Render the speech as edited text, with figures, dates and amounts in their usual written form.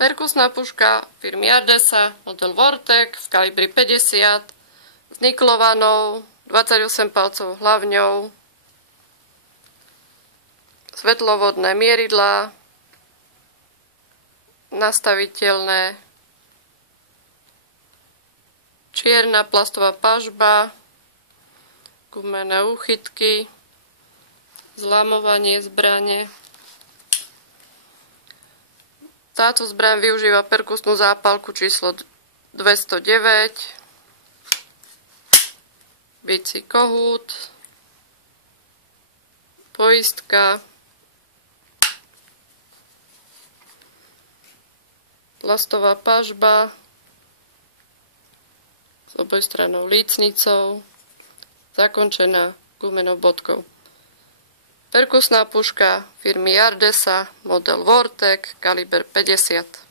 Perkusná puška firmy Ardesa, model Vortek v kalibri 50 s niklovanou 28 palcov hlavňou, svetlovodné mieridlá, nastaviteľné, čierna plastová pažba, gumené úchytky, zlamovanie zbrane. Táto zbraň využíva perkusnú zápalku číslo 209, bicí kohút, poistka, plastová pažba s obojstrannou lícnicou, zakončená gumenou bodkou. Perkusná puška firmy Ardesa, model Vortek, kaliber 50.